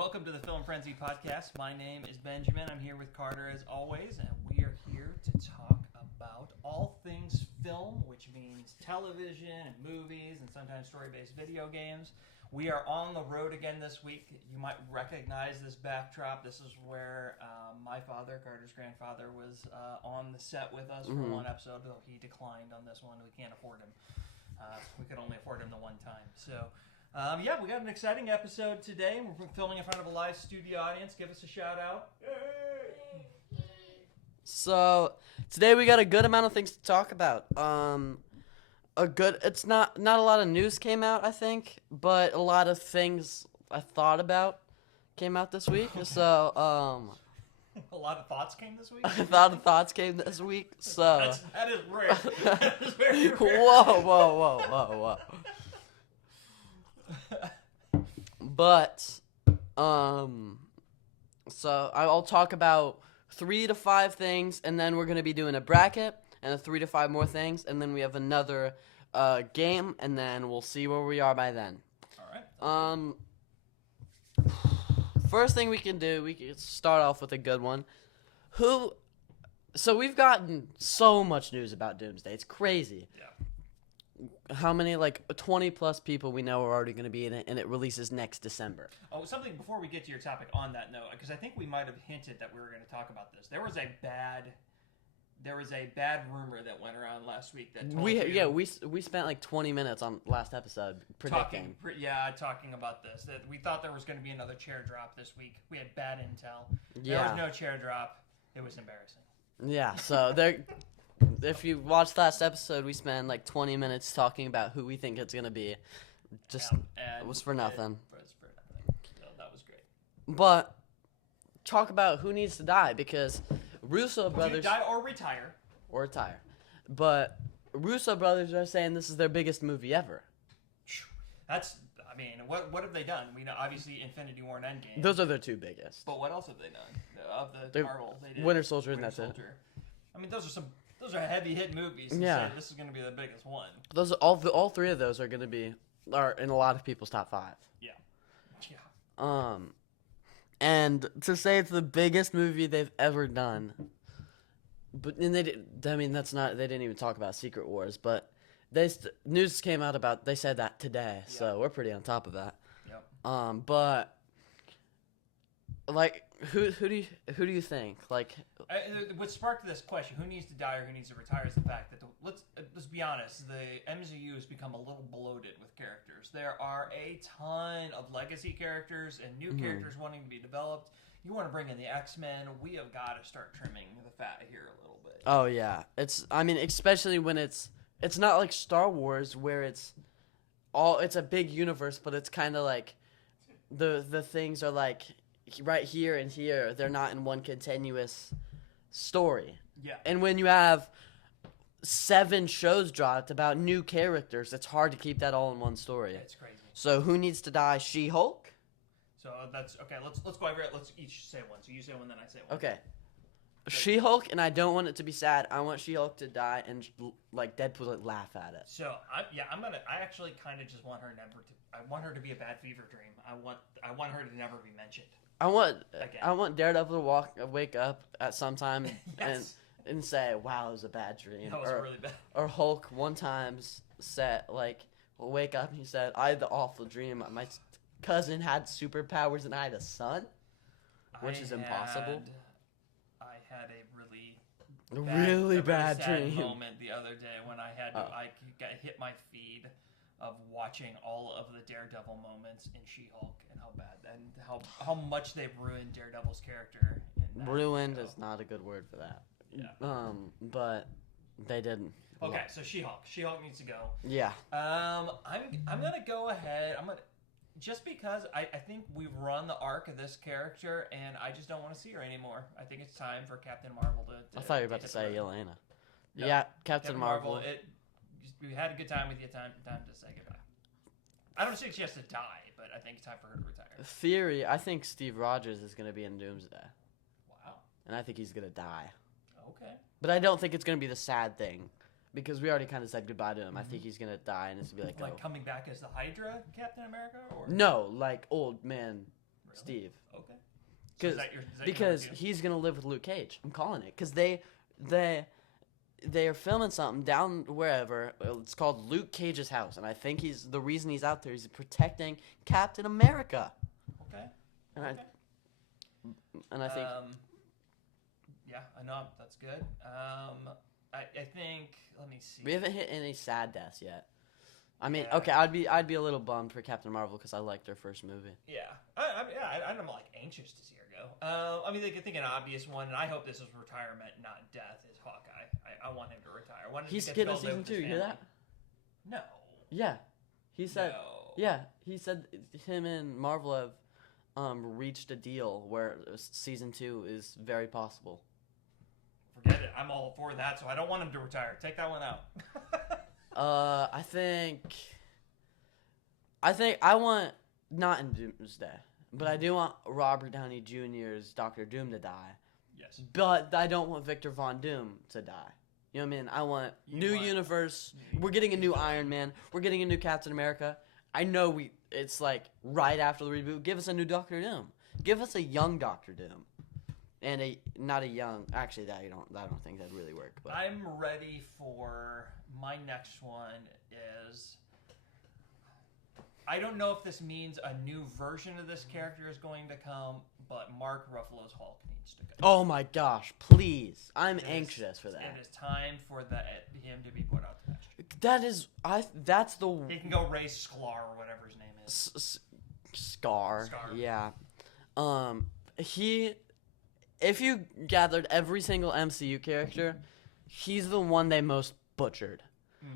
Welcome to the Film Frenzy Podcast. My name is Benjamin. I'm here with Carter as always, and we are here to talk about all things film, which means television and movies and sometimes story-based video games. We are on the road again this week. You might recognize this backdrop. This is where my father, Carter's grandfather, was on the set with us for one episode, though he declined on this one. We can't afford him. We could only afford him the one time. So, we got an exciting episode today. We're filming in front of a live studio audience. Give us a shout out. So, today we got a good amount of things to talk about. It's not a lot of news came out, I think, but a lot of things I thought about came out this week. So, a lot of thoughts came this week? a lot of thoughts came this week. So that is rare. That is very rare. Whoa. But, so I'll talk about 3 to 5 things, and then we're going to be doing a bracket, and 3 to 5 more things, and then we have another game, and then we'll see where we are by then. All right. First thing we can do, we can start off with a good one. So we've gotten so much news about Doomsday. It's crazy. Yeah. How many, 20 plus people we know are already going to be in it, and it releases next December. Oh, something before we get to your topic on that note, because I think we might have hinted that we were going to talk about this. There was a bad rumor that went around last week that told we spent 20 minutes on last episode predicting. Talking about this. That we thought there was going to be another chair drop this week. We had bad intel. There Yeah. was no chair drop. It was embarrassing. Yeah, so if you watched last episode, we spent 20 minutes talking about who we think it's going to be. Just it was for nothing. It was for nothing. So that was great. But talk about who needs to die, because Russo brothers Die or retire. or retire. But Russo brothers are saying this is their biggest movie ever. What have they done? We know obviously Infinity War and Endgame. Those are their 2 biggest. But what else have they done? Of the Marvel, they did Winter Soldier, and that's it. Those are heavy hit movies. Yeah. Say this is going to be the biggest one. Those all 3 of those are going to be in a lot of people's top 5. Yeah. And to say it's the biggest movie they've ever done, they didn't even talk about Secret Wars, but news came out they said that today, so we're pretty on top of that. Yep. But who do you think? What sparked this question, who needs to die or who needs to retire, is the fact that let's be honest, the MCU has become a little bloated with characters. There are a ton of legacy characters and new characters wanting to be developed. You want to bring in the X-Men, we have got to start trimming the fat here a little bit. Oh yeah, especially when it's not like Star Wars where it's a big universe, but it's kind of like the things are right here and here. They're not in one continuous story. Yeah. And when you have 7 shows dropped about new characters, it's hard to keep that all in one story. It's crazy. So who needs to die? She-Hulk? So that's okay. Let's go over it. Let's each say one. So you say one, then I say one. Okay. She-Hulk, and I don't want it to be sad. I want She-Hulk to die and Deadpool laugh at it. So I actually kind of just want her I want her to be a bad fever dream. I want her to never be mentioned. I want Daredevil to wake up at some time Yes. and say, "Wow, it was a bad dream." That was really bad. Or Hulk one time said, will wake up and he said, "I had the awful dream. My cousin had superpowers and I had a son," which is impossible. I had a really bad sad dream moment the other day when I got hit my feed of watching all of the Daredevil moments in She-Hulk and how bad and how much they've ruined Daredevil's character. Ruined is not a good word for that. Yeah. But they didn't. Okay, so She-Hulk. She-Hulk needs to go. Yeah. I'm gonna go ahead. Just because I think we've run the arc of this character, and I just don't want to see her anymore. I think it's time for Captain Marvel to I thought you were about to say Yelena. No. Yeah, Captain Marvel. We had a good time with you. Time to say goodbye. I don't think she has to die, but I think it's time for her to retire. Theory, I think Steve Rogers is going to be in Doomsday. Wow. And I think he's going to die. Okay. But I don't think it's going to be the sad thing. Because we already kind of said goodbye to him. I think he's going to die and it's going to be Coming back as the Hydra Captain America? Or No, old man Steve. Okay. So is that your Because number two? he's gonna live with Luke Cage. I'm calling it because they are filming something down wherever. It's called Luke Cage's house, and I think the reason he's out there is protecting Captain America. Okay. And Okay. I think Yeah, I know that's good. I think let me see. we haven't hit any sad deaths yet. I mean, Yeah. okay, I'd be a little bummed for Captain Marvel because I liked their first movie. Yeah, I'm like anxious to see her go. I mean, they could think an obvious one, and I hope this is retirement, not death. Is Hawkeye? I want him to retire. I want him He's to get to getting go a live season with 2. his You hear family. that? No. Yeah, he said. No. Yeah, he said him and Marvel have reached a deal where season 2 is very possible. Forget it. I'm all for that, so I don't want him to retire. Take that one out. I think I want not in Doomsday, but I do want Robert Downey Jr.'s Doctor Doom to die. Yes. But I don't want Victor Von Doom to die. You know what I mean? I want new universe. We're getting a new Iron Man. We're getting a new Captain America. I know it's like right after the reboot. Give us a new Doctor Doom. Give us a young Doctor Doom. And not a young. Actually, I don't think that'd really work. But I'm ready for my next one. Is I don't know if this means a new version of this character is going to come, but Mark Ruffalo's Hulk needs to go. oh my gosh, please! I'm It is- anxious for that. It is time for him to be put out to pasture. That's the He can go raise Sklar or whatever his name is. Scar. Scar. Yeah. If you gathered every single MCU character, he's the one they most butchered. Mm-hmm.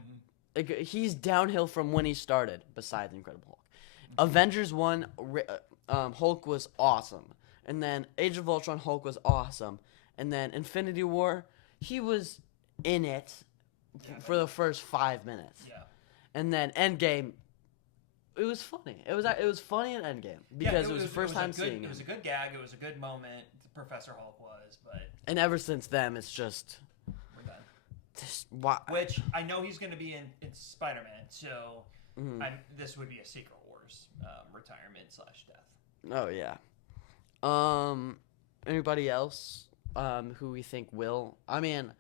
Like, he's downhill from when he started, besides Incredible Hulk. Avengers 1, Hulk was awesome. And then Age of Ultron, Hulk was awesome. And then Infinity War, he was in it for the first 5 minutes. Yeah. And then Endgame, it was funny. It was funny in Endgame because it was the first time seeing It him. was a good gag. It was a good moment. Professor Hulk was, but And ever since then, it's just we're done. why. Which I know he's going to be in Spider-Man, so Mhm. this would be a Secret Wars retirement/death. Oh yeah. Anybody else who we think will? I mean,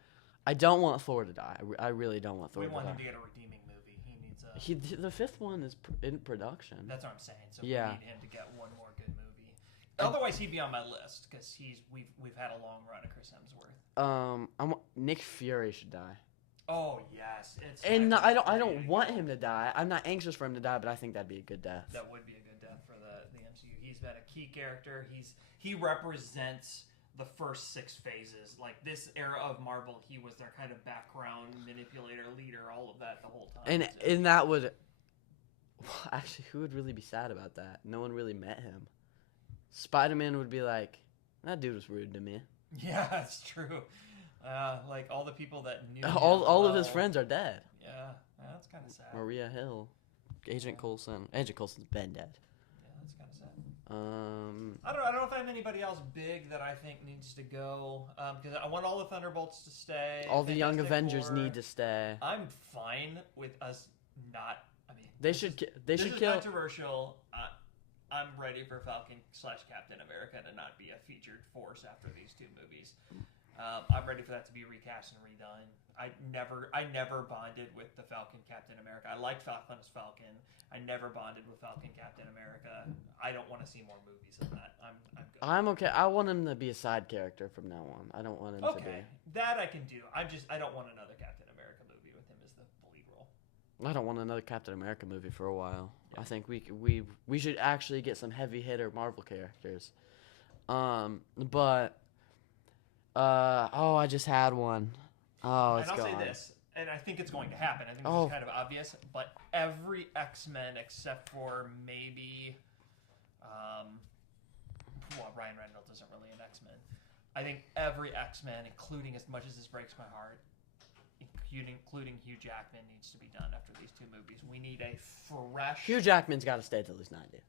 I don't want Thor to die. I really don't want Thor We to want die. him to get a redeeming movie. He needs a. The fifth one is in production. That's what I'm saying. So Yeah. we need him to get one more good movie. Otherwise, he'd be on my list because we've had a long run of Chris Hemsworth. Nick Fury should die. Oh yes, I don't want him to die. I'm not anxious for him to die, but I think that'd be a good death. That would be a good death for the MCU. He's been a key character. He represents the first 6 phases. Like this era of Marvel, he was their kind of background manipulator, leader, all of that the whole time. And that would actually, who would really be sad about that? No one really met him. Spider-Man would be like, that dude was rude to me. Yeah, that's true. Like all the people that knew him All of his well. friends are dead. Yeah, that's kind of sad. Maria Hill, Agent Coulson. Agent Coulson's been dead. Yeah, that's kind of sad. Um, I don't know if I have anybody else big that I think needs to go. Because I want all the Thunderbolts to stay. all the Young Fantastic Avengers Four. need to stay. I'm fine with us not. I mean, They this should. is- They this should is kill. controversial. I'm ready for Falcon/Captain America to not be a featured force after these 2 movies. I'm ready for that to be recast and redone. I never bonded with the Falcon Captain America. I liked Falcon as Falcon. I never bonded with Falcon Captain America. I don't want to see more movies of that. I'm good. I'm okay. I want him to be a side character from now on. I don't want him to Okay, that I can do. I don't want another Captain America movie with him as the lead role. be. I don't want another Captain America movie for a while. Yeah. I think we should actually get some heavy hitter Marvel characters. But I just had one. Oh, it's And I'll gone. say this, and I think it's going to happen. I think this Oh. is kind of obvious, but every X-Men except for maybe, Ryan Reynolds isn't really an X-Men. I think every X-Men, including as much as this breaks my heart, including Hugh Jackman, needs to be done after these 2 movies. We need a fresh. Hugh Jackman's got to stay till he's 90.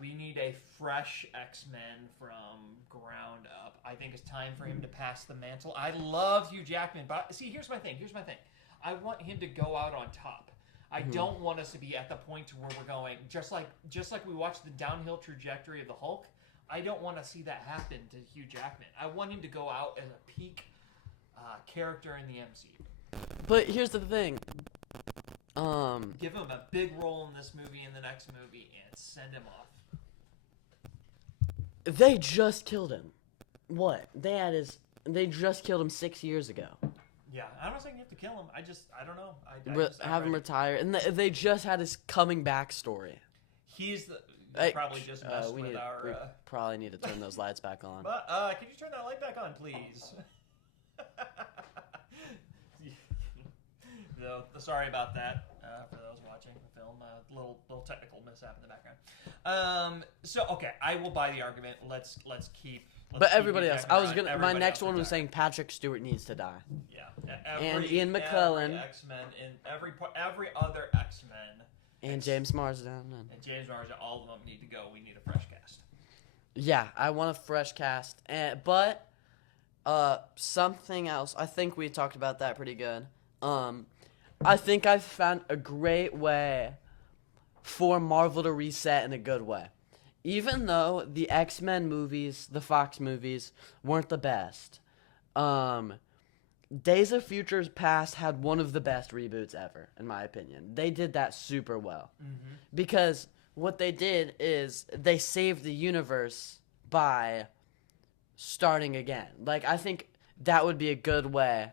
We need a fresh X-Men from ground up. I think it's time for him to pass the mantle. I love Hugh Jackman, but see, here's my thing. I want him to go out on top. I don't want us to be at the point to where we're going just like we watched the downhill trajectory of the Hulk. I don't want to see that happen to Hugh Jackman. I want him to go out as a peak character in the MCU. But here's the thing. Give him a big role in this movie and the next movie, and send him off. They just killed him. What? They just killed him 6 years ago. Yeah, I'm not saying you have to kill him. I don't know. Have him retire, and they just had his coming back story. He's probably just messed with we probably need to turn those lights back on. But can you turn that light back on, please? Sorry about that for those watching the film. Little technical mishap in the background. So okay, I will buy the argument. Let's keep. But everybody else, my next one was saying Patrick Stewart needs to die. Yeah, and Ian McKellen, every X-Men, in every other X-Men, and James Marsden, and James Marsden. All of them need to go. We need a fresh cast. Yeah, I want a fresh cast, but something else. I think we talked about that pretty good. I think I've found a great way for Marvel to reset in a good way. Even though the X-Men movies, the Fox movies, weren't the best, Days of Future Past had one of the best reboots ever, in my opinion. They did that super well. Mm-hmm. Because what they did is they saved the universe by starting again. Like, I think that would be a good way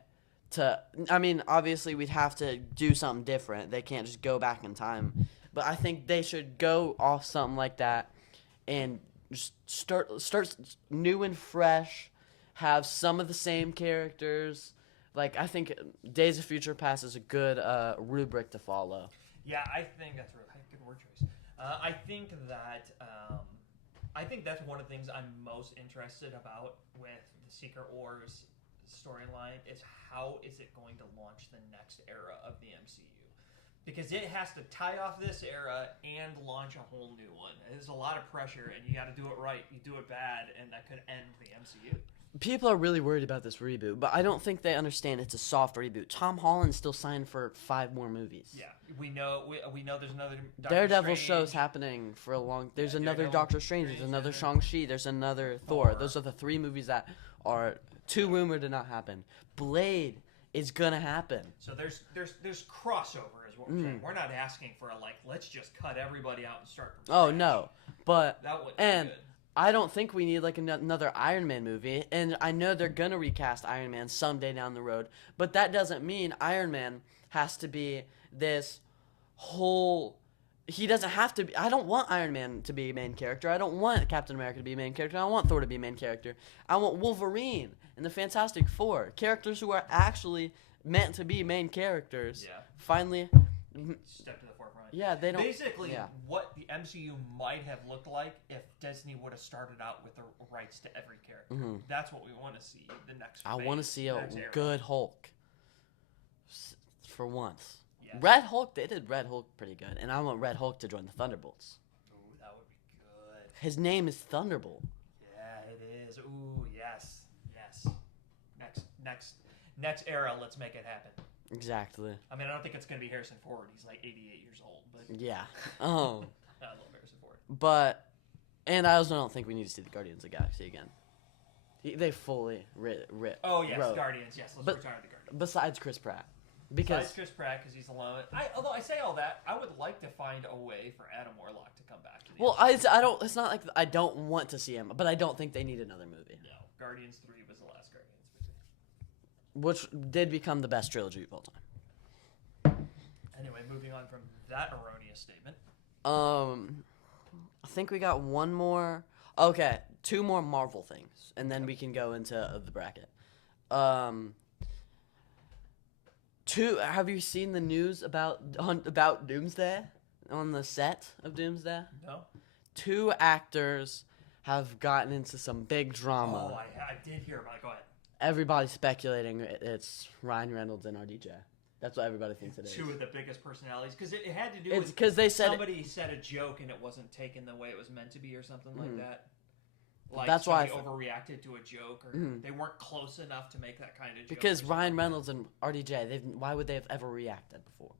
to... I mean, obviously, we'd have to do something different. They can't just go back in time. But I think they should go off something like that and just start new and fresh, have some of the same characters. Like, I think Days of Future Past is a good rubric to follow. Yeah, I think that's a good word choice. I think that's one of the things I'm most interested about with the Secret Wars storyline is how is it going to launch the next era of the MCU. Because it has to tie off this era and launch a whole new one. There's a lot of pressure, and you got to do it right. You do it bad, and that could end the MCU. People are really worried about this reboot, but I don't think they understand it's a soft reboot. Tom Holland's still signed for 5 more movies. Yeah, we know there's another Daredevil show's happening for a long... There's another Doctor Strange, there's another Shang-Chi, there's another Thor. Those are the 3 movies that are 2 rumored to not happen. Blade is going to happen. So there's crossover. What we're saying. We're not asking for let's just cut everybody out and start from scratch. Oh no, but that would be good. I don't think we need another Iron Man movie, and I know they're gonna recast Iron Man someday down the road, but that doesn't mean Iron Man has to be this whole. He doesn't have to be. I don't want Iron Man to be a main character. I don't want Captain America to be a main character. I don't want Thor to be a main character. I want Wolverine and the Fantastic Four, characters who are actually meant to be main characters. Yeah. Finally. Step to the forefront. Yeah, they don't. Basically, what the MCU might have looked like if Disney would have started out with the rights to every character. Mm-hmm. That's what we want to see. The next. I want to see a good Hulk. For once. Yes. Red Hulk. They did Red Hulk pretty good, and I want Red Hulk to join the Thunderbolts. Ooh, that would be good. His name is Thunderbolt. Yeah, it is. Ooh, yes. Next era. Let's make it happen. Exactly. I mean, I don't think it's going to be Harrison Ford. He's like 88 years old. But yeah. I love Harrison Ford. But, and I also don't think we need to see the Guardians of the Galaxy again. They fully Oh, yes, wrote. Guardians. Yes, let's retire the Guardians. Besides Chris Pratt. Besides Chris Pratt, because he's alone. Although I say all that, I would like to find a way for Adam Warlock to come back. I don't. It's not like I don't want to see him, but I don't think they need another movie. No, Guardians 3 was the last Guardians movie, which did become the best trilogy of all time. Anyway, moving on from that erroneous statement. I think we got one more. Okay, 2 more Marvel things, and then we can go into the bracket. Have you seen the news about Doomsday on the set of Doomsday? No. 2 actors have gotten into some big drama. Oh, I did hear about it. Go ahead. Everybody's speculating it's Ryan Reynolds and RDJ. That's what everybody thinks it is. 2 of the biggest personalities, because it had to do with because they said somebody said a joke and it wasn't taken the way it was meant to be, or something like that. like That's why somebody overreacted to a joke, or they weren't close enough to make that kind of joke. Because Ryan Reynolds and RDJ, why would they have ever reacted before?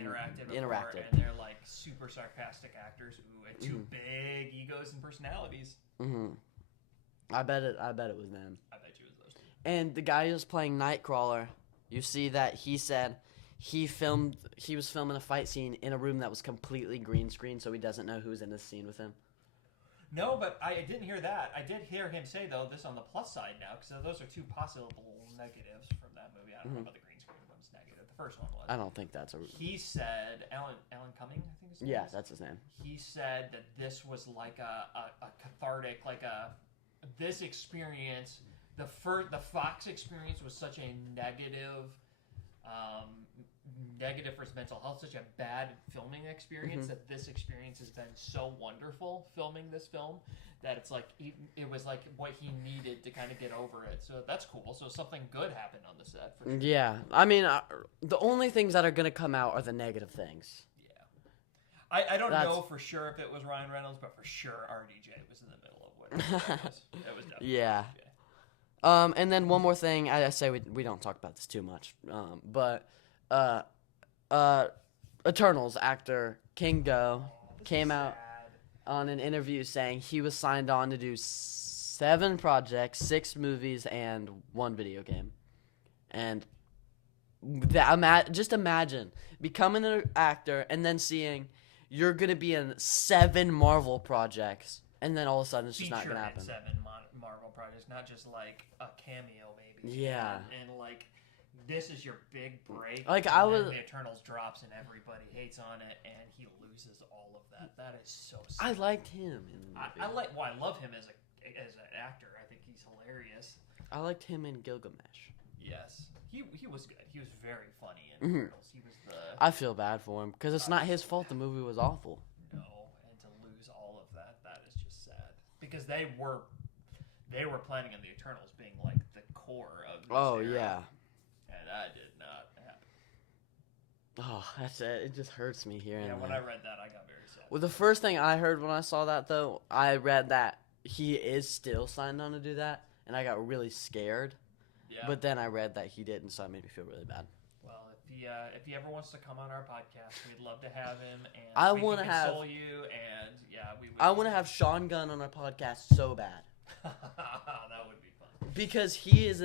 Interacted, and they're like super sarcastic actors who had two big egos and personalities. I bet it was them. I bet you it was those two. And the guy who's playing Nightcrawler, you see that he said he was filming a fight scene in a room that was completely green screen, so he doesn't know who's in this scene with him. No, but I didn't hear that. I did hear him say, though, this on the plus side now, because those are two possible negatives from that movie. I don't know about the green screen one's negative. The first one was. I don't think that's a... He said, Alan Cumming, I think his name is? That's his name. He said that this was like a cathartic, this experience, the Fox experience was such a negative for his mental health, such a bad filming experience, that this experience has been so wonderful filming this film that it's like it was like what he needed to kind of get over it. So that's cool. So something good happened on the set for sure. Yeah, I mean, the only things that are gonna come out are the negative things. Yeah, I don't know for sure if it was Ryan Reynolds, but for sure RDJ was in the middle of what it was. It was definitely Yeah. RDJ. And then one more thing. I say we don't talk about this too much. But Eternals actor King Go came out on an interview saying he was signed on to do 7 projects, 6 movies, and 1 video game. And just imagine becoming an actor and then seeing you're gonna be in 7 Marvel projects, and then all of a sudden it's just not gonna happen. In 7 Marvel projects, not just like a cameo, maybe. Yeah. And like, this is your big break. Like the Eternals drops and everybody hates on it, and he loses all of that. That is so sad. I liked him in the movie. I love him as an actor. I think he's hilarious. I liked him in Gilgamesh. Yes, he was good. He was very funny in Eternals. He was the. I feel bad for him because it's not his fault. The movie was awful. No, and to lose all of that is just sad, because they were planning on the Eternals being like the core of this era. Yeah. And that did not happen. Oh, that's it. It just hurts me hearing that. Yeah, when I read that, I got very sad. Well, the first thing I heard when I saw that, though, I read that he is still signed on to do that, and I got really scared. Yeah. But then I read that he didn't, so it made me feel really bad. Well, if he ever wants to come on our podcast, we'd love to have him, and I we want can to have console you, and we would. I want to have Sean Gunn on our podcast so bad. That would be fun. Because he's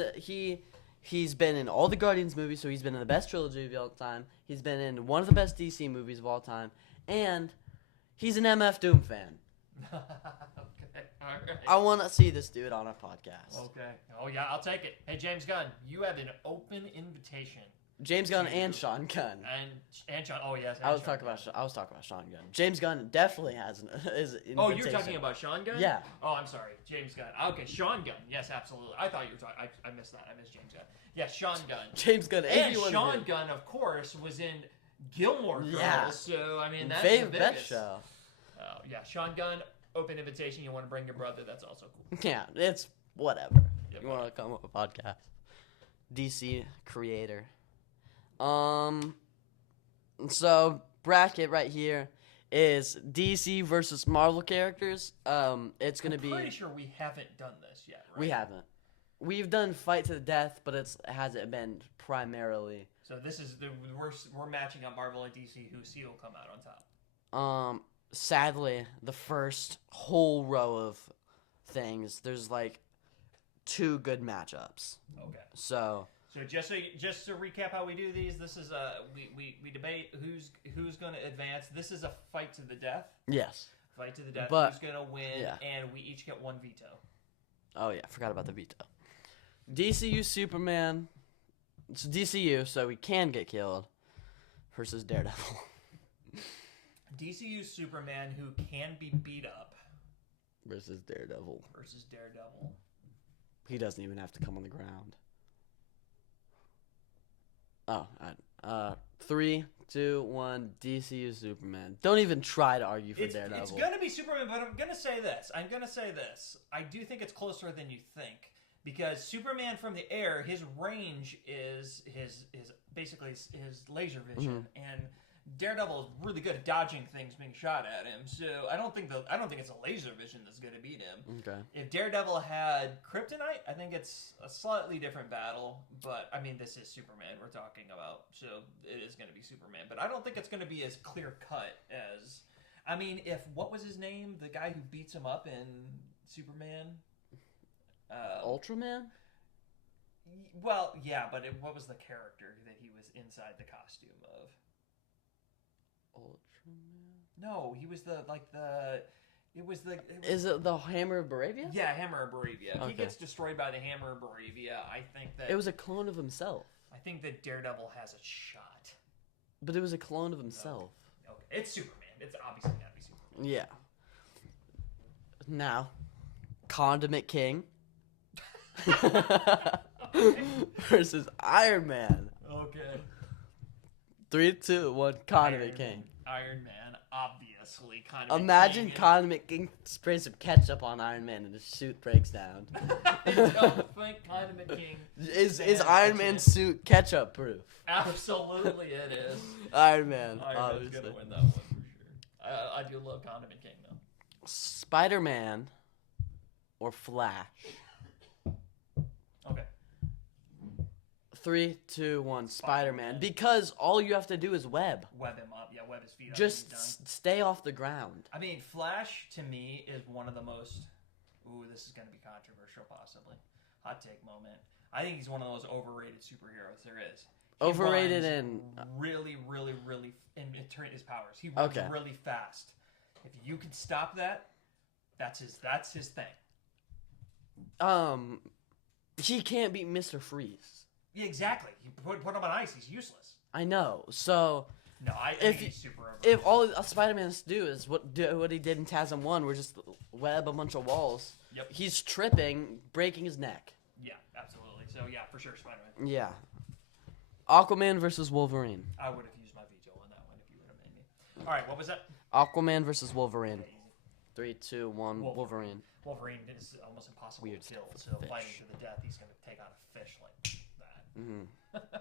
been in all the Guardians movies, so he's been in the best trilogy of all time. He's been in one of the best DC movies of all time, and he's an MF Doom fan. Okay, all right. I want to see this dude on our podcast. Okay. Oh yeah, I'll take it. Hey, James Gunn, you have an open invitation. James Gunn and Sean Gunn. And Sean. Oh yes. I was talking about Sean Gunn. James Gunn definitely has an invitation. Oh, you're talking about Sean Gunn? Yeah. Oh, I'm sorry, James Gunn. Okay, Sean Gunn. Yes, absolutely. I thought you were talking. I missed that. I missed James Gunn. Yeah, Sean Gunn. James Gunn. And Sean Gunn, of course, was in Gilmore Girls. Yeah. So I mean, that's favorite the best biggest. show. Oh yeah, Sean Gunn. Open invitation. You want to bring your brother? That's also cool. Yeah, it's whatever. Yep. You want to come up with a podcast? DC creator. So bracket right here is DC versus Marvel characters. It's gonna be. I'm pretty sure we haven't done this yet, right? We haven't. We've done fight to the death, but it hasn't been primarily. So this is we're matching up Marvel and DC. Who will come out on top? Sadly, the first whole row of things, there's like 2 good matchups. Okay. So just to recap how we do these, this is we debate who's going to advance. This is a fight to the death. Yes. Fight to the death. But, who's going to win? yeah. And we each get 1 veto. Oh yeah, forgot about the veto. DCU Superman. It's DCU, so we can get killed. Versus Daredevil. DCU Superman, who can be beat up. Versus Daredevil. He doesn't even have to come on the ground. Oh, 3, 2, 1. DCU Superman. Don't even try to argue for Daredevil. It's gonna be Superman, but I'm gonna say this. I do think it's closer than you think, because Superman from the air, his range is basically his laser vision, and Daredevil is really good at dodging things being shot at him. So I don't think it's a laser vision that's going to beat him. Okay. If Daredevil had kryptonite, I think it's a slightly different battle. But I mean, this is Superman we're talking about, so it is going to be Superman. But I don't think it's going to be as clear cut as. I mean, if what was his name? The guy who beats him up in Superman. Ultraman? Well, yeah, but what was the character that he was inside the costume of? Ultraman? No, he was Is it the Hammer of Baravia? Yeah, Hammer of Baravia. If Okay. he gets destroyed by the Hammer of Baravia, I think that It was a clone of himself. I think that Daredevil has a shot. But it was a clone of himself. Okay, it's Superman. It's obviously gotta be Superman. Yeah. Now, Condiment King versus Iron Man. Okay. 3, 2, 1. Condiment King. Iron Man, obviously. Condiment Imagine King. Condiment King sprays some ketchup on Iron Man and his suit breaks down. I don't think Condiment King. Is stands Iron a Man's chance. suit ketchup proof? Absolutely, it is. Iron Man, Iron Man's obviously. gonna win that one for sure. I do love Condiment King though. Spider-Man or Flash? Okay. 3, 2, 1. Spider-Man. Spider-Man. Because all you have to do is web. Web him up. Yeah, web his feet up. Just and he's done. stay off the ground. I mean, Flash to me is one of the most. Ooh, this is going to be controversial, possibly. Hot take moment. I think he's one of those overrated superheroes there is. He Overrated runs and really, and turn his powers. He runs Okay. really fast. If you can stop that, that's his thing. he can't beat Mr. Freeze. Yeah, exactly. You put him on ice, he's useless. I know. So No, I If think he- he's super overrated. if all Spider-Man has to do is what he did in TASM 1, where just web a bunch of walls. Yep. He's tripping, breaking his neck. Yeah, absolutely. So yeah, for sure, Spider-Man. Yeah. Aquaman versus Wolverine. I would have used my veto on that one if you would have made me. All right, what was that? Aquaman versus Wolverine. Easy. 3, 2, 1. Wolverine. Wolverine is almost impossible Weird to kill, stuff so with fighting fish. to the death, he's going to take on a fish like that. Mm-hmm.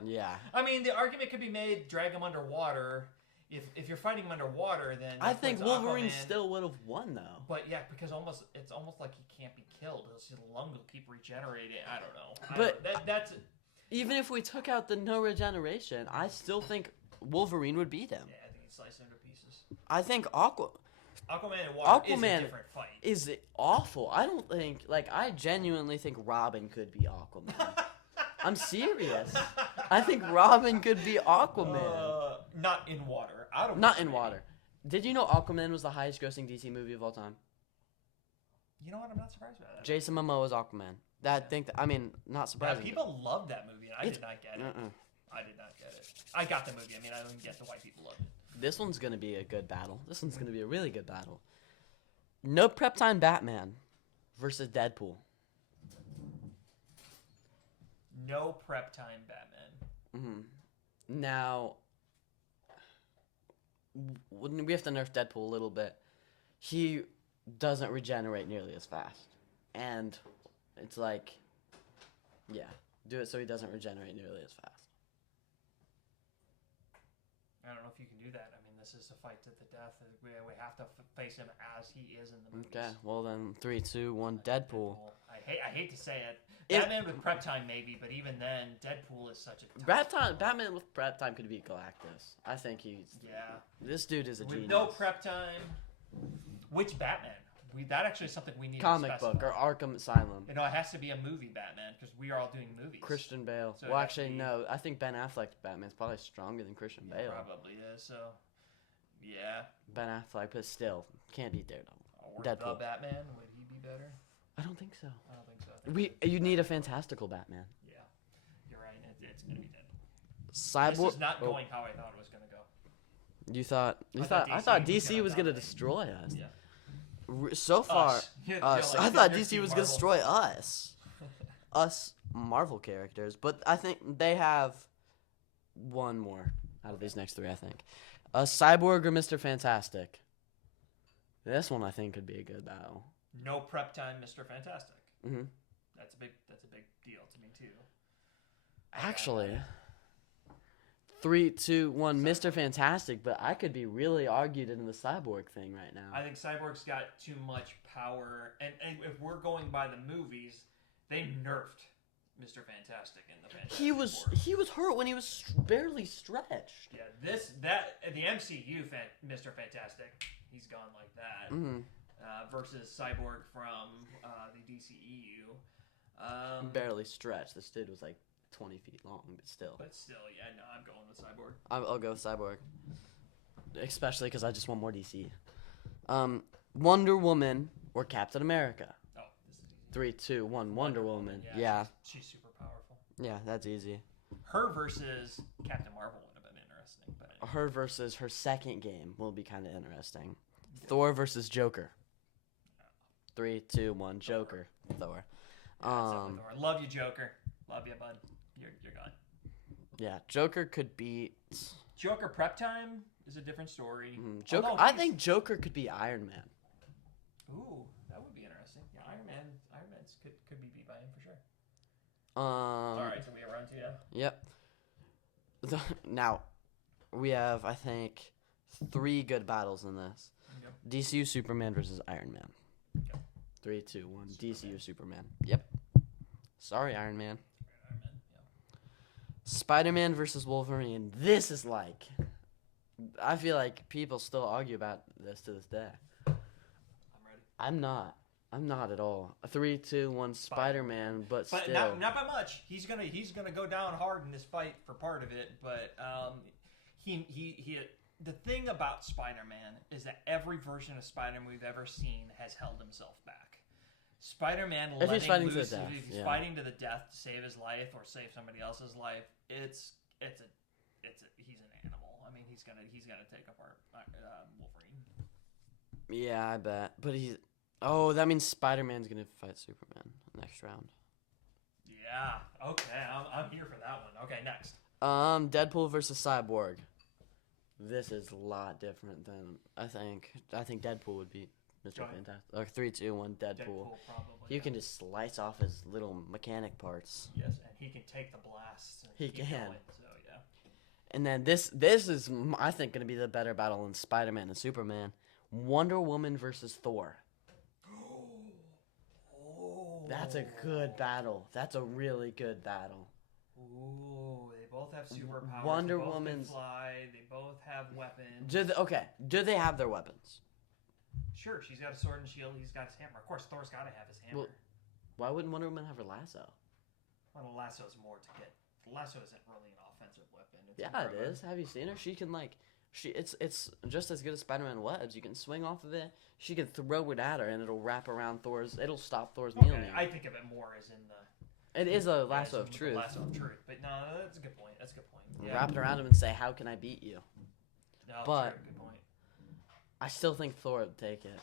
Yeah. I mean, the argument could be made: drag him underwater. If you're fighting him underwater, then I that think puts Wolverine Aquaman- still would have won though. But yeah, because it's almost like he can't be killed. His lung will keep regenerating. I don't know. But- that's Even if we took out the no regeneration, I still think Wolverine would beat him. yeah. I think he'd slice him to pieces. I think Aquaman and water is a Aquaman different fight. is awful. I don't think I genuinely think Robin could be Aquaman. I'm serious. I think Robin could be Aquaman. Not in water. Out of Not in maybe. water. Did you know Aquaman was the highest grossing DC movie of all time? You know what? I'm not surprised by that. Jason Momoa is Aquaman. Not Yeah, surprising. people loved that movie, and I It's- did not get it. Uh-uh. I did not get it. I got the movie. I mean, I didn't get the white people loved it. This one's gonna be a good battle. This one's gonna be a really good battle. No prep time Batman versus Deadpool. No prep time Batman. Now, we have to nerf Deadpool a little bit. He doesn't regenerate nearly as fast, and it's like, yeah, do it so he doesn't regenerate nearly as fast. I don't know if you can do that. I mean, this is a fight to the death. We have to face him as he is in the movies. Okay, well then 3, 2, 1, Deadpool. I hate to say it. If- Batman with prep time maybe, but even then, Deadpool is such a tough Batman with prep time could beat Galactus. I think Yeah. this dude is a With genius. no prep time. Which Batman? That actually is something we need Comic to specify. book or Arkham Asylum. You know, it has to be a movie Batman because we are all doing movies. Christian Bale. So Well, it has to actually, be- no. I think Ben Affleck's Batman's probably stronger than Christian Yeah, Bale. probably is. So, yeah. Ben Affleck, but still can't beat Daredevil. Or Deadpool. the Batman, would he be better? I don't think so. I don't think so. I think You need a fantastical Batman. yeah, you're right. It's gonna be Deadpool. Cyborg. This is not going how I thought it was gonna go. I thought DC was gonna dominate. destroy us. Yeah. So far, Us. Yeah, us. like, I thought you're DC Team was gonna Marvel. destroy us. Us Marvel characters, but I think they have one more out of these next three. I think Cyborg or Mr. Fantastic. This one I think could be a good battle. No prep time, Mr. Fantastic. hmm That's a big deal to me too. Actually, 3, 2, 1. Mr. Fantastic, but I could be really argued in the Cyborg thing right now. I think Cyborg's got too much power, and if we're going by the movies, they nerfed Mr. Fantastic in the Fantastic Four. He was hurt when he was barely stretched. Yeah, the MCU Mr. Fantastic, he's gone like that. Mm-hmm. Versus Cyborg from the DCEU. Barely stretched. This dude was like 20 feet long, but still. But still, yeah, no, I'm going with Cyborg. I'll go with Cyborg. Especially because I just want more DC. Wonder Woman or Captain America? Oh, this is easy. 3, 2, 1. Wonder Woman. Yeah. She's super powerful. Yeah, that's easy. Her versus Captain Marvel would have been interesting. But anyway. Her versus her second game will be kind of interesting. Thor versus Joker. 3, 2, 1. Joker. Thor. Thor. Love you, Joker. Love you, bud. You're gone. Yeah, Joker could beat. Joker prep time is a different story. Joker. I think Joker could be Iron Man. Ooh, that would be interesting. Yeah, Iron Man could be beat by him for sure. All right, so we have round 2 now. Yep. Now, we have, I think, 3 good battles in this. Yep. DCU Superman versus Iron Man. Yep. 3, 2, 1. Superman. DCU Superman. Yep. Sorry, Iron Man. Iron Man, yeah. Spider-Man versus Wolverine. This is like... I feel like people still argue about this to this day. I'm ready. I'm not at all. 3, 2, 1. Spider-Man, but still. Not by much. He's gonna go down hard in this fight for part of it, but he the thing about Spider-Man is that every version of Spider-Man we've ever seen has held himself back. Spider-Man if he's fighting loose, to the death, if he's fighting to the death to save his life or save somebody else's life, he's an animal. I mean, he's gonna take apart Wolverine. Yeah, I bet. But he's... Oh, that means Spider-Man's going to fight Superman next round. Yeah, okay. I'm here for that one. Okay, next. Deadpool versus Cyborg. This is a lot different than I think. I think Deadpool would beat Mr. Fantastic. Or 3, 2, 1. Deadpool. Probably. You can just slice off his little mechanic parts. Yes, and he can take the blasts. He can. Going, so yeah. And then this is, I think, going to be the better battle than Spider-Man and Superman. Wonder Woman versus Thor. That's a good battle. That's a really good battle. Ooh, they both have superpowers. Wonder they both Woman's can fly. They both have weapons. Do they have their weapons? Sure, she's got a sword and shield. He's got his hammer. Of course, Thor's got to have his hammer. Well, why wouldn't Wonder Woman have her lasso? Well, the lasso's more to get. The lasso isn't really an offensive weapon. It's It is. Have you seen her? She can it's just as good as Spider-Man webs. You can swing off of it. She can throw it at her, and it'll wrap around Thor's. It'll stop Thor's Mjolnir. I think of it more as in the. It is a lasso of truth. Lasso of truth, but no, that's a good point. That's a good point. Yeah. Wrap it around him and say, "How can I beat you?" No, but true, good point. I still think Thor would take it.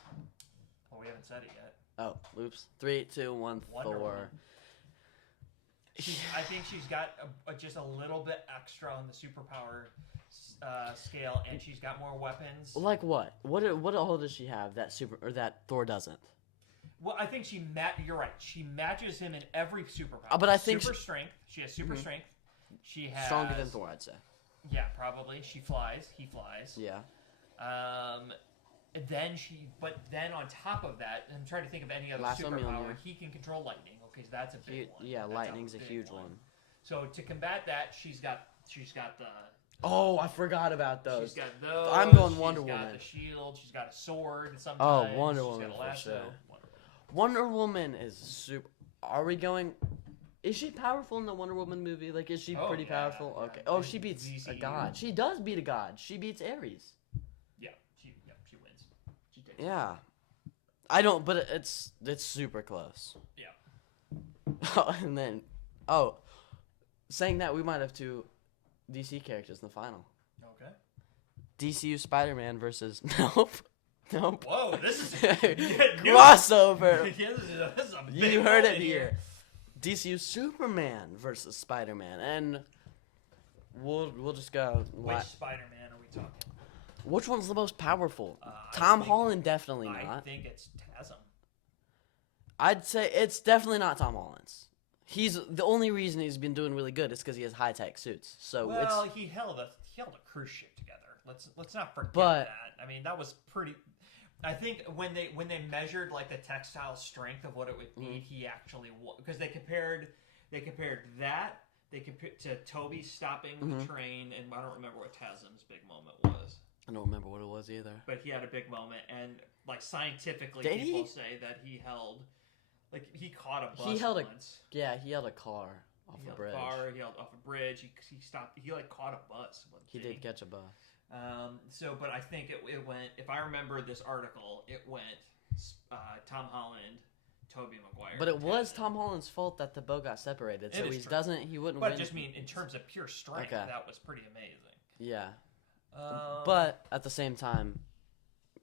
Well, we haven't said it yet. Oh, oops! 3, 2, 1. Wonder Thor. Woman. I think she's got just a little bit extra on the superpower scale, and she's got more weapons. Like what? What all does she have that that Thor doesn't? Well, I think you're right. She matches him in every superpower. But I think super strength. She has super strength. She has stronger than Thor, I'd say. Yeah, probably. She flies. He flies. Yeah. But then on top of that, I'm trying to think of any other Lasso superpower. Mjolnir. He can control lightning. Okay, so that's a big one. Yeah, That's lightning's a big huge one. So to combat that, she's got the. Oh, I forgot about those. She's got those. I'm going Wonder She's Woman. got the shield. She's got a sword. Sometimes. Oh, Wonder She's Woman got a for lasso. sure. Wonder Woman is super. Are we going? Is she powerful in the Wonder Woman movie? Like, is she pretty powerful? Yeah. Okay. Oh, she beats a god. She does beat a god. She beats Ares. Yeah, she wins. She takes Yeah. I don't, but it's super close. Yeah. And then, saying that, we might have 2 DC characters in the final. Okay. DCU Spider-Man versus Nope. Whoa, this is crossover. This is a big You heard moment it here. DCU Superman versus Spider-Man, and we'll just go. Which Spider-Man are we talking? Which one's the most powerful? I Tom think- Holland, definitely I not. think it's Tasm. I'd say it's definitely not Tom Holland's. He's the only reason he's been doing really good is because he has high tech suits. So Well, it's he held a cruise ship together. Let's not forget But- that. I mean, that was pretty. I think when they measured like the textile strength of what it would need, he actually because they compared that to Toby stopping the train, and I don't remember what Tasm's big moment was. I don't remember what it was either. But he had a big moment, and like scientifically, Did people he? say that he caught a bus He held once. Yeah, he held a car off He a held bridge. a car. He held off a bridge. He stopped. He like caught a bus. He did catch a bus. But I think it went. If I remember this article, it went Tom Holland, Tobey Maguire. But it was Tom Holland's fault that the boat got separated. It So is he true. He wouldn't But win. I just mean in terms of pure strength, Okay. that was pretty amazing. Yeah. But But at the same time,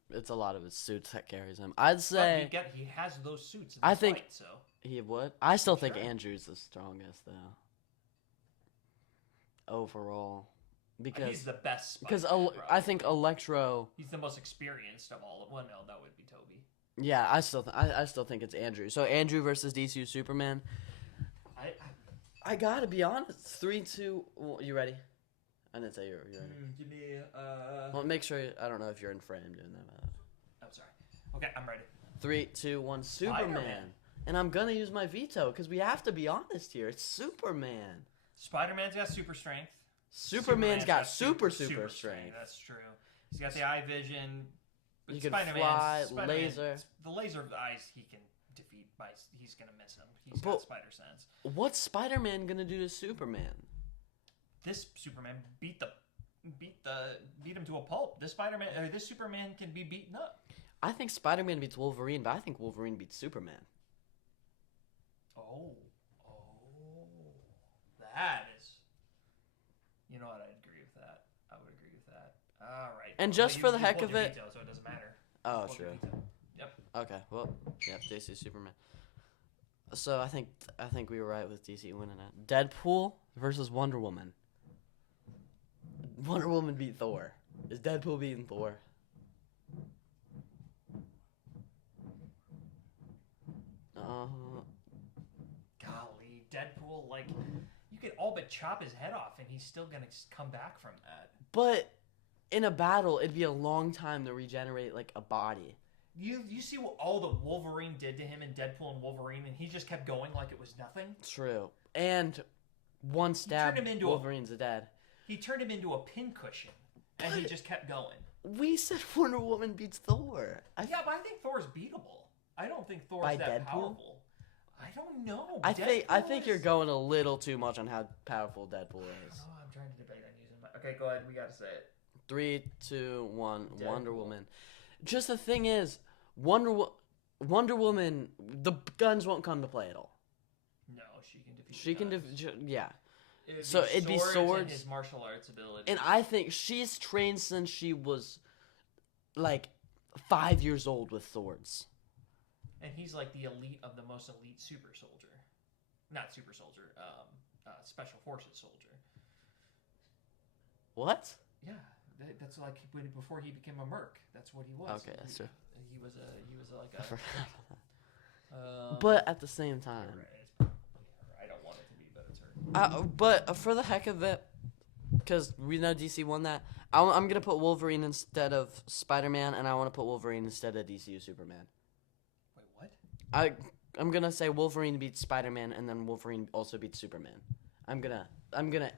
it's a lot of his suits that carries him. I'd say he has those suits. In I the think- fight, so. he would. I still think Sure. Andrew's the strongest though. Overall, He's because the best. because Spider-Man, I think Electro. he's the most experienced of all. Well, no, that would be Toby. Yeah, I still think it's Andrew. So Andrew versus DCU Superman. I gotta be honest. 3-2. Well, you ready? I didn't say you're ready. Give me. Well, make sure. I don't know if you're in frame doing that. I'm sorry. Okay, I'm ready. 3, 2, 1. Superman. Spider-Man. And I'm gonna use my veto because we have to be honest here. It's Superman. Spider-Man's got super strength. Superman's got super super strength. That's true. He's got the eye vision. But He can Spider-Man's- fly, laser. The laser eyes he can defeat by. He's gonna miss him. He's But- got spider sense. What's Spider-Man gonna do to Superman? This Superman beat him to a pulp. This Superman can be beaten up. I think Spider-Man beats Wolverine, but I think Wolverine beats Superman. Oh, that is. You know what? I'd agree with that. I would agree with that. All right. And just But for the you heck pulled of your it- veto, so it doesn't matter. Oh, Pulled your true. veto. Yep. Okay, well, yeah, DC Superman. So I think we were right with DC winning it. Deadpool versus Wonder Woman. Wonder Woman beat Thor. Is Deadpool beating Thor? Golly, Deadpool, like, you could all but chop his head off and he's still gonna come back from that. But in a battle, it'd be a long time to regenerate like a body. You see what all the Wolverine did to him in Deadpool and Wolverine, and he just kept going like it was nothing? True. And one stab, him into a- Wolverine's dead. He turned him into a pincushion, and he What? just kept going. We said Wonder Woman beats Thor. Yeah, but I think Thor's beatable. I don't think Thor's By that Deadpool? powerful. I don't know. I think Deadpool you're is- going a little too much on how powerful Deadpool is. Oh, I'm trying to debate on using my. Okay, go ahead. We gotta say it. 3, 2, 1. Wonder Deadpool. Woman. Just the thing is, Wonder Woman, the guns won't come to play at all. No, she can defeat. She can guns. yeah. It'd so be it'd be swords swords. and his martial arts ability. And I think she's trained since she was like 5 years old with swords. And he's like the elite of the most elite super soldier. Not super soldier, special forces soldier. What? Yeah, that's like before he became a merc. That's what he was. Okay, that's true. He was like I a. forgot about that. Um, But at the same time, you're right, it's probably her. I don't want it to be, but it's her. but for the heck of it, because we know DC won that, I'm gonna put Wolverine instead of Spider-Man, and I want to put Wolverine instead of DCU Superman. Wait, what? I'm gonna say Wolverine beats Spider-Man, and then Wolverine also beats Superman. I'm gonna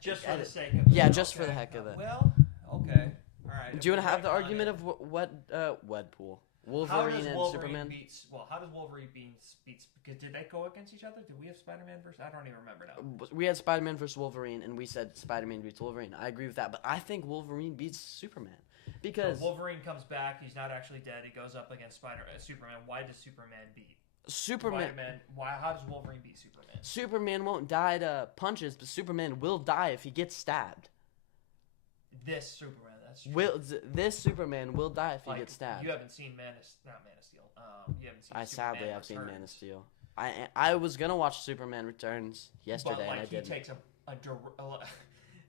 Just for edit. the sake of it. Yeah, just for Okay. the heck of it. Well, okay. All right. Do you want to have the Right on argument it. of Wedpool? How Wolverine does and Wolverine Superman? how does Wolverine beats? Because did they go against each other? Did we have Spider-Man versus? I don't even remember now. We had Spider-Man versus Wolverine, and we said Spider-Man beats Wolverine. I agree with that, but I think Wolverine beats Superman because So Wolverine comes back. He's not actually dead. He goes up against Superman. Why does Superman beat Superman. Spider-Man? How does Wolverine beat Superman? Superman won't die to punches, but Superman will die if he gets stabbed. This Superman. That's true. This Superman will die if he Like, gets stabbed? You haven't seen not Man of Steel. You haven't seen. I Superman sadly have seen Returns. Man of Steel. I was gonna watch Superman Returns yesterday, But like and I he didn't. takes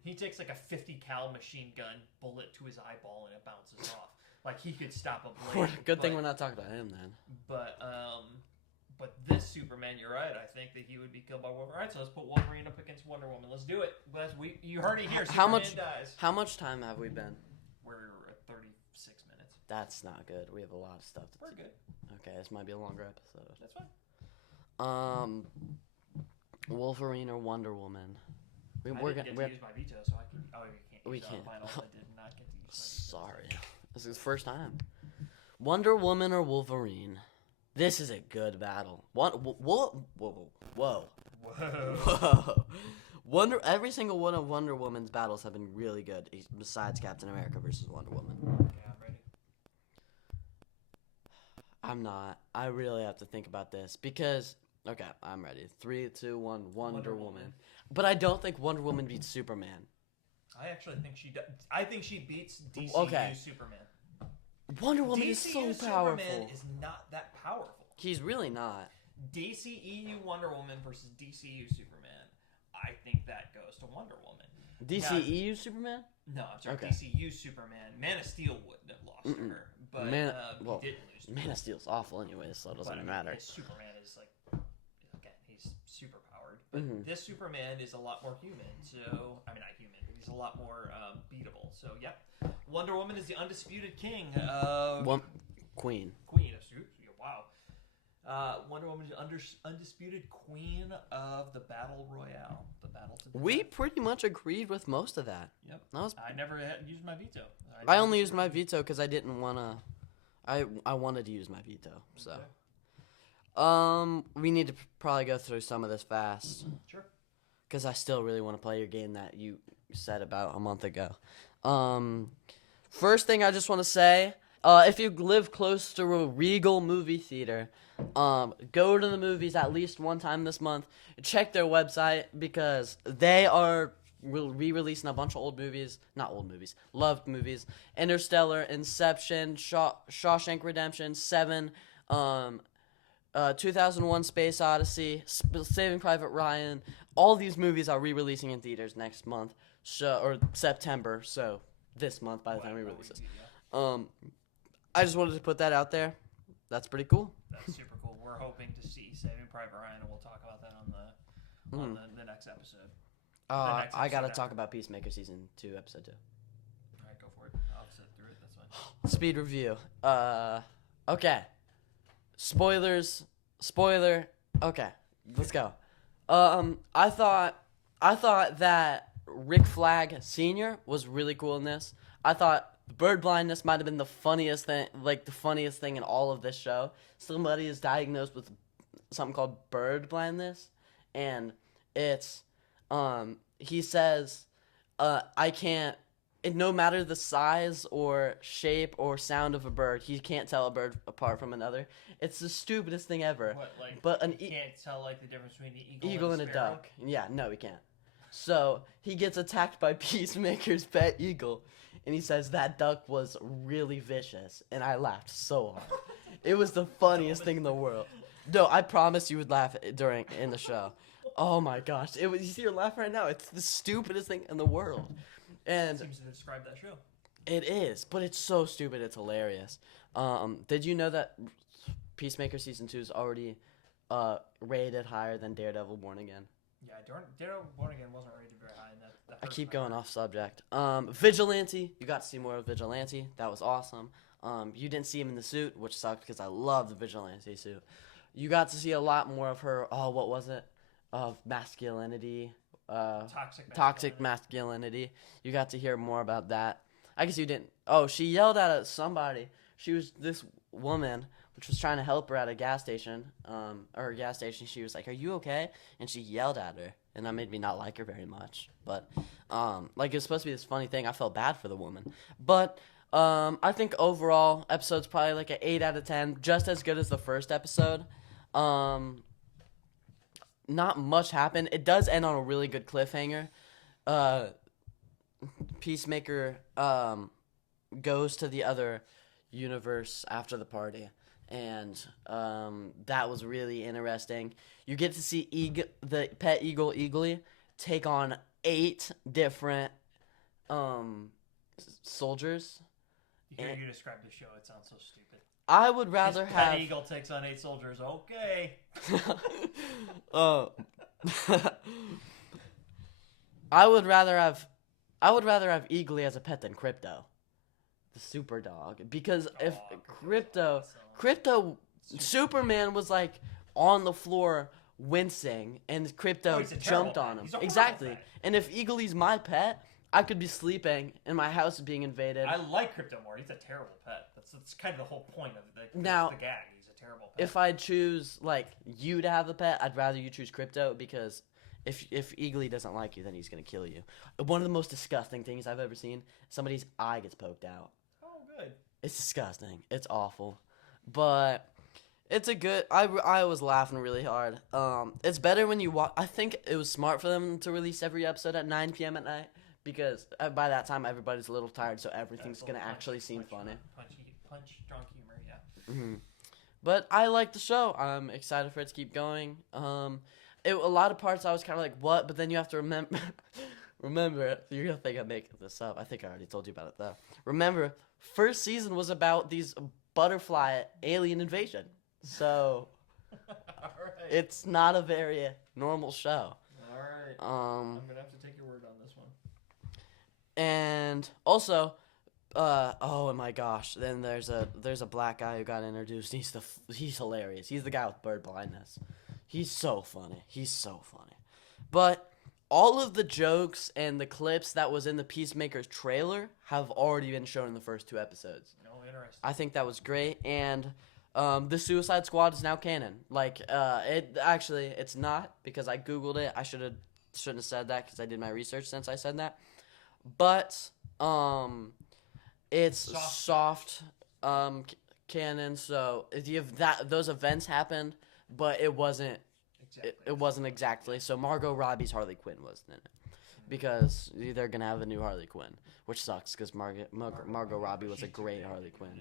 he takes like a 50 cal machine gun bullet to his eyeball and it bounces off. Like he could stop a blade. Good thing but- we're not talking about him then. But this Superman Superman, you're right. I think that he would be killed by Wolverine. All right, so let's put Wolverine up against Wonder Woman. Let's do it. You heard it here. How Superman much- dies. How much time have we been? We're at 36 minutes. That's not good. We have a lot of stuff. We're good. Okay, this might be a longer episode. That's fine. Wolverine or Wonder Woman? I didn't get to use my veto, so I can. Oh, you can't. We use can't. Final. I did not get to use my veto. Sorry, this is the first time. Wonder Woman or Wolverine? This is a good battle. Whoa. Every single one of Wonder Woman's battles have been really good, besides Captain America versus Wonder Woman. Okay, I'm ready. I'm not. I really have to think about this because. Okay, I'm ready. 3, 2, 1. Wonder Woman. But I don't think Wonder Woman beats Superman. I actually think she does. I think she beats DCU Okay. Superman. Wonder Woman is DCU so powerful. Superman is not that powerful. He's really not. DCEU Wonder Woman versus DCU Superman. I think that goes to Wonder Woman. DCEU Superman? No, I'm sorry. Okay. DCU Superman. Man of Steel wouldn't have lost to her, but well, he didn't lose. To Man her. of Steel's awful anyway, so it doesn't matter. Superman is like, again, he's super powered, but this Superman is a lot more human. So I mean, not human. He's a lot more beatable. So yep, Wonder Woman is the undisputed king of Queen. Queen of wow. Wonder Woman is undisputed queen of the Battle Royale. The battle to the We death. pretty much agreed with most of that. Yep. That was. I never had used my veto. I only used my veto because I didn't wanna. I wanted to use my veto. So. Okay. We need to probably go through some of this fast. Sure. Because I still really want to play your game that you said about a month ago. First thing I just want to say, if you live close to a Regal movie theater, go to the movies at least one time this month. Check their website because they are re-releasing a bunch of loved movies. Interstellar, Inception, Shawshank Redemption, Seven, 2001 Space Odyssey, Saving Private Ryan. All these movies are re-releasing in theaters next month, or September, so this month by the time we release this. I just wanted to put that out there. That's pretty cool. That's super cool. We're hoping to see Saving Private Ryan, and we'll talk about that on the next episode. I gotta talk about Peacemaker Season 2, Episode 2. All right, go for it. I'll sit through it. That's fine. Speed review. Okay. Spoiler. Okay, let's go. I thought that Rick Flag Sr. was really cool in this. I thought bird blindness might have been the funniest thing in all of this show. Somebody is diagnosed with something called bird blindness, and it's he says, I can't. No matter the size or shape or sound of a bird, he can't tell a bird apart from another. It's the stupidest thing ever. What, like, but you can't tell like the difference between the eagle and a sparrow? duck. Yeah, no, he can't. So he gets attacked by Peacemaker's pet eagle, and he says that duck was really vicious, and I laughed so hard. It was the funniest thing in the world. No, I promise you would laugh in the show. Oh my gosh, you see your laugh right now. It's the stupidest thing in the world. And Seems to describe that show. it is, but it's so stupid. It's hilarious. Did you know that Peacemaker Season 2 is already rated higher than Daredevil Born Again? Yeah, Daredevil Born Again wasn't rated very high. And that I hurts keep my going heart. off subject. Vigilante. You got to see more of Vigilante. That was awesome. You didn't see him in the suit, which sucked because I love the Vigilante suit. You got to see a lot more of her. Oh, what was it? Of masculinity. Toxic masculinity. You got to hear more about that. I guess you didn't. Oh, she yelled at somebody. She was this woman, which was trying to help her at a gas station. Or a gas station. She was like, "Are you okay?" And she yelled at her, and that made me not like her very much. But like it was supposed to be this funny thing. I felt bad for the woman, but I think overall episode's probably like an 8 out of 10, just as good as the first episode. Not much happened. It does end on a really good cliffhanger. Peacemaker goes to the other universe after the party, and that was really interesting. You get to see the pet eagle Eagly take on 8 different soldiers. Hearing you describe the show, it sounds so stupid. I would rather His have pet eagle takes on 8 soldiers. Okay. Uh, I would rather have Eagly as a pet than Crypto, the super dog, because if Crypto Superman was like on the floor wincing and Crypto he's a terrible jumped pet. on him. He's a horrible Exactly. pet. And if Eagly's my pet, I could be sleeping and my house is being invaded. I like Crypto more. He's a terrible pet. That's kind of the whole point of the Now, the gag. He's a terrible pet. if I choose like you to have a pet, I'd rather you choose Crypto because if Eagly doesn't like you, then he's gonna kill you. One of the most disgusting things I've ever seen: somebody's eye gets poked out. Oh, good. It's disgusting. It's awful, but it's a good. I was laughing really hard. It's better when you watch. I think it was smart for them to release every episode at 9 p.m. at night because by that time everybody's a little tired, so everything's gonna actually seem funny. Punch drunk humor, yeah. Mm-hmm. But I like the show. I'm excited for it to keep going. A lot of parts I was kind of like, what? But then you have to remember. Remember, you're gonna think I'm making this up. I think I already told you about it though. Remember, first season was about these butterfly alien invasion. So Alright. it's not a very normal show. Alright. I'm gonna have to take your word on this one. And also, oh my gosh, then there's a black guy who got introduced. He's hilarious. He's the guy with bird blindness. He's so funny. But all of the jokes and the clips that was in the Peacemaker's trailer have already been shown in the first 2 episodes. No, interesting. I think that was great, and the Suicide Squad is now canon. Like, it's not because I googled it. I shouldn't have said that because I did my research since I said that. But it's soft canon. So those events happened, but it wasn't. It wasn't exactly. So Margot Robbie's Harley Quinn wasn't in it because they're gonna have a new Harley Quinn, which sucks because Margot Robbie was a great Harley Quinn,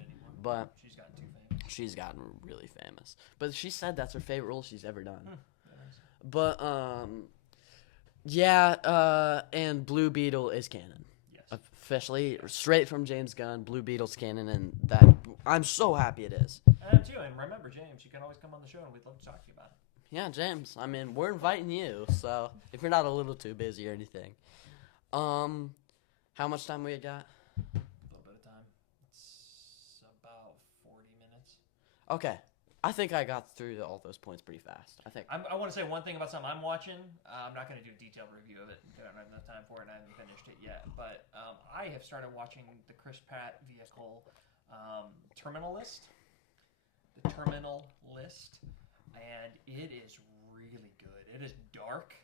but she's gotten really famous. But she said that's her favorite role she's ever done. But and Blue Beetle is canon. Yes. Officially, straight from James Gunn, Blue Beetle's canon, and that I'm so happy it is. I am too, and remember, James, you can always come on the show, and we'd love to talk to you about it. Yeah, James. I mean, we're inviting you, so if you're not a little too busy or anything. How much time we got? A little bit of time. It's about 40 minutes. Okay. I think I got through all those points pretty fast. I want to say one thing about something I'm watching. I'm not going to do a detailed review of it. I don't have enough time for it, and I haven't finished it yet. But I have started watching the Chris Pratt vehicle Terminal List. The Terminal List. And it is really good. It is dark,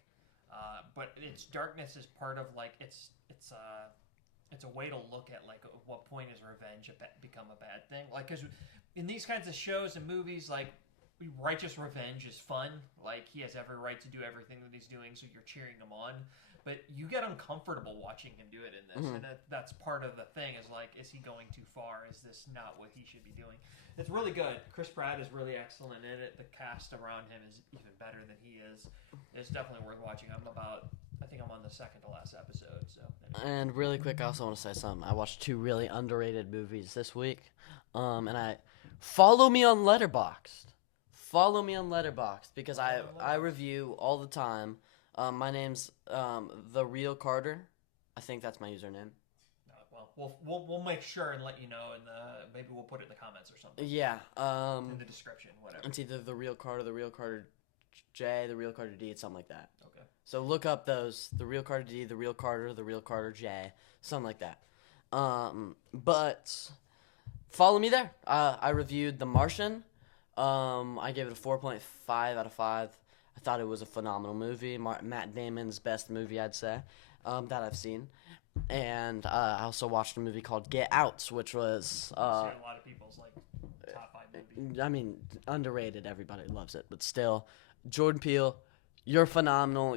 but its darkness is part of like it's a way to look at like at what point is revenge become a bad thing. Like, because in these kinds of shows and movies, like righteous revenge is fun. Like he has every right to do everything that he's doing, so you're cheering him on. But you get uncomfortable watching him do it in this, and that's part of the thing. Is like, is he going too far? Is this not what he should be doing? It's really good. Chris Pratt is really excellent in it. The cast around him is even better than he is. It's definitely worth watching. I think I'm on the second to last episode. So. And really quick, I also want to say something. I watched 2 really underrated movies this week, and follow me on Letterboxd. Follow me on Letterboxd because I review all the time. My name's The Real Carter. I think that's my username. Well, we'll make sure and let you know, and maybe we'll put it in the comments or something. Yeah. In the description, whatever. It's either The Real Carter, The Real Carter J, The Real Carter D. It's something like that. Okay. So look up those: The Real Carter D, The Real Carter, The Real Carter J, something like that. But follow me there. I reviewed The Martian. I gave it a 4.5 out of 5. I thought it was a phenomenal movie. Matt Damon's best movie, I'd say, that I've seen. And I also watched a movie called Get Out, which was a lot of people's like top 5 movies. I mean, underrated. Everybody loves it, but still, Jordan Peele, you're phenomenal.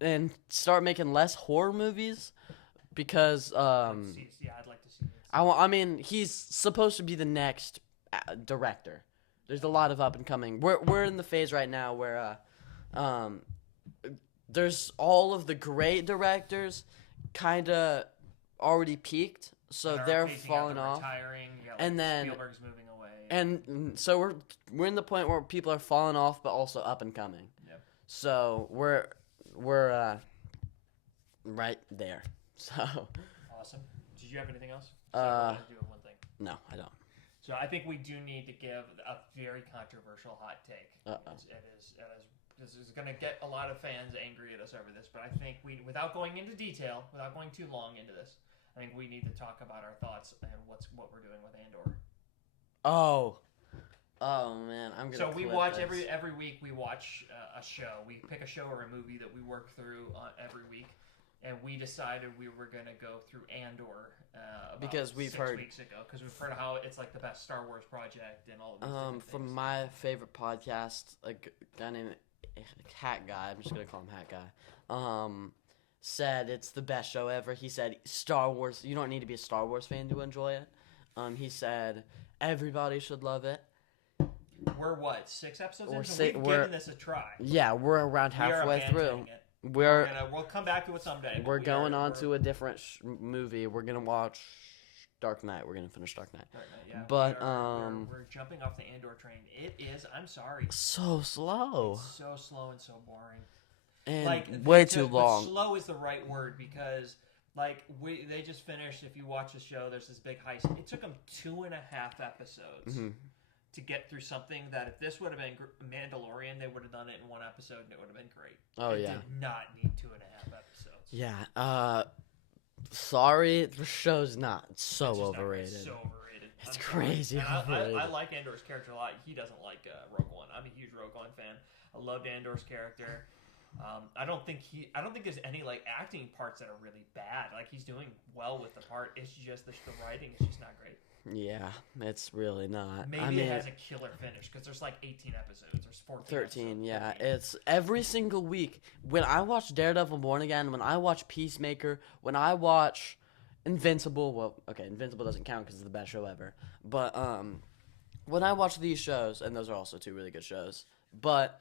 And start making less horror movies because Yeah, I'd like to see it. I mean, he's supposed to be the next director. There's a lot of up and coming. We're in the phase right now where there's all of the great directors kind of already peaked, so they're falling off. Retiring. Yeah, and then Spielberg's moving away. And so we're in the point where people are falling off, but also up and coming. Yep. So we're right there. So Awesome. Did you have anything else? Uh, I do have one thing. no, I don't. So I think we do need to give a very controversial hot take. Uh-oh. This is going to get a lot of fans angry at us over this, but I think without going into detail, without going too long into this, I think we need to talk about our thoughts and what we're doing with Andor. Oh man, I'm gonna. So we clip watch this. every week. We watch a show. We pick a show or a movie that we work through every week, and we decided we were gonna go through Andor Because we've 6 heard- weeks ago because we've heard how it's like the best Star Wars project and all of these different From things. my favorite podcast, a guy named Hat Guy. I'm just gonna call him Hat Guy. Said it's the best show ever. He said Star Wars. You don't need to be a Star Wars fan to enjoy it. He said everybody should love it. We're what 6 episodes We're in, so si- we've we're- given this a try. Yeah, we're around We are halfway through. abandoning it. We're We'll come back to it someday. but we're we going are, on to a different movie. We're gonna watch Dark Knight. We're gonna finish Dark Knight. Yeah, But, we're jumping off the Andor train. It is. I'm sorry. So slow It's so slow and so boring. and Like way but too long. Slow is the right word because like they just finished. If you watch the show, there's this big heist. It took them 2.5 episodes Mhm. to get through something that if this would have been Mandalorian, they would have done it in 1 episode and it would have been great. Oh it yeah, did not need 2.5 episodes. yeah. Sorry, the show's not. It's so It's just not great. overrated. So overrated. It's I'm sorry. crazy And overrated. I like Andor's character a lot. He doesn't like Rogue One. I'm a huge Rogue One fan. I loved Andor's character. I don't think there's any like acting parts that are really bad. Like he's doing well with the part. It's just the writing is just not great. Yeah, it's really not. Maybe I mean, it has a killer finish because there's like 18 episodes. There's 14. 13. episodes, Yeah, 13. it's every single week. When I watch Daredevil Born Again, when I watch Peacemaker, when I watch Invincible. Well, okay, Invincible doesn't count because it's the best show ever. But when I watch these shows, and those are also 2 really good shows, but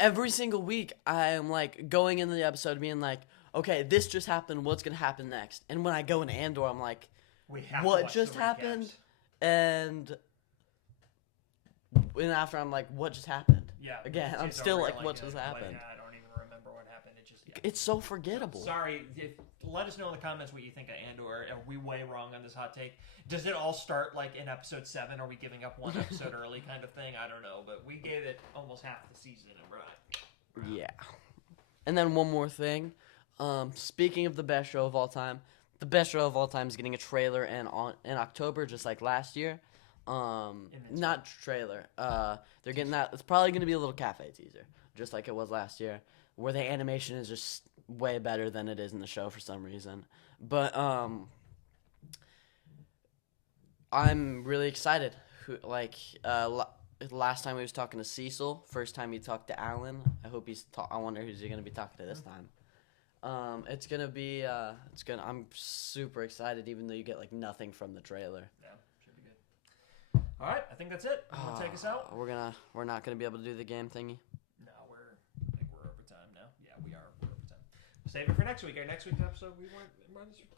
every single week I am like going into the episode being like, okay, this just happened. What's gonna happen next? And when I go into Andor, I'm like, We have to what watch just the happened? recaps. And after I'm like, what just happened? Yeah. Again, it's I'm over, still you're like, what just happened? I don't even remember what happened. It just. Yeah. It's so forgettable. Sorry, let us know in the comments what you think of Andor. Are we way wrong on this hot take? Does it all start like in episode 7? Are we giving up 1 episode early kind of thing? I don't know, but we gave it almost half the season and we're not. Yeah. And then one more thing. Speaking of the best show of all time, the best show of all time is getting a trailer in October, just like last year. Not trailer. They're getting that. It's probably gonna be a little cafe teaser, just like it was last year, where the animation is just way better than it is in the show for some reason. But I'm really excited. Last time we was talking to Cecil. First time he talked to Alan. I hope I wonder who's he gonna be talking to this time. It's gonna be. I'm super excited, even though you get like nothing from the trailer. Yeah, should be good. All right, I think that's it. You want to take us out? We're not gonna be able to do the game thingy. No, I think we're over time now. Yeah, we are. We're over time. Save it for next week. Our next week's episode, we weren't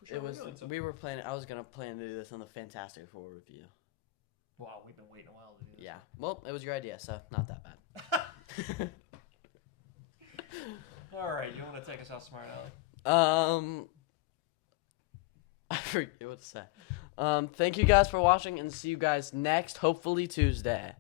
sure It was. doing, so. We were planning. I was gonna plan to do this on the Fantastic Four review. Wow, we've been waiting a while to do this. Yeah. Well, it was your idea, so not that bad. All right, you want to take us out, Smart Alex? I forget what to say. Thank you guys for watching, and see you guys next, hopefully Tuesday.